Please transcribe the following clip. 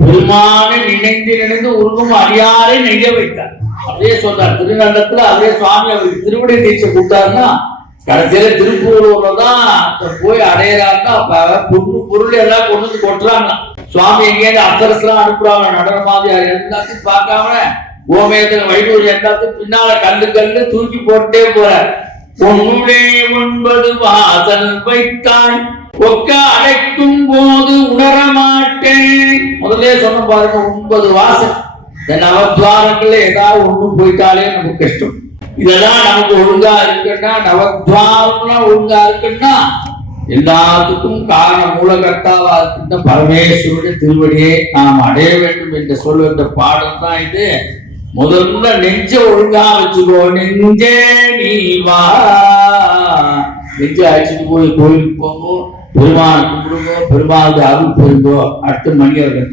பெருமானை நினைந்து நினைந்து உருகும் அடியாரை நெய்ய வைத்தார். அப்படியே சொல்றார் திருநள்ளத்துல. அப்படியே சுவாமி அவருக்கு திருவிடை தீட்சை கொடுத்தாருன்னா கடைசியில திருப்பூர்ல தான் போய் அடையிறாருன்னா அப்ப பொருள் எல்லாம் கொண்டு வந்து கொட்டுறாங்க. சுவாமி எங்கேயாவது அத்தரசெல்லாம் அனுப்புறாங்க. நடன மாதிரி எல்லாத்தையும் பார்க்காம கோமேதன் வைடூர் எல்லாத்தையும் பின்னால கல்லு தூக்கி போட்டே போறார். பொன்னுடே 9 வாசல் வைத்தாய் ஒக்க அடைக்கும் போது உணர மாட்டேன். முதல்ல சொன்ன பாருங்க 9 வாசல். இந்த நவத்வாரங்கள்ல ஏதாவது ஒண்ணு போயிட்டாலே நமக்கு கஷ்டம். இதெல்லாம் நமக்கு ஒழுங்கா இருக்குன்னா நவத்வாரம்லாம் ஒழுங்கா இருக்குன்னா எல்லாத்துக்கும் காரண மூலகர்த்தாவா இருக்கின்ற பரமேஸ்வருடைய திருவடியை நாம் அடைய வேண்டும் என்று சொல்லுகின்ற பாடல் தான் இது. முதல்ல நெஞ்ச ஒழுங்கா வச்சுக்கோ. நெஞ்சே நீ வா. நெஞ்ச அழைச்சிட்டு போய் கோயிலுக்கு போங்கோ, பெருமாள் கும்பிடுங்கோ, பெருமாளுடைய அருள் பெருங்கோ. அடுத்த மணி அவர்கள்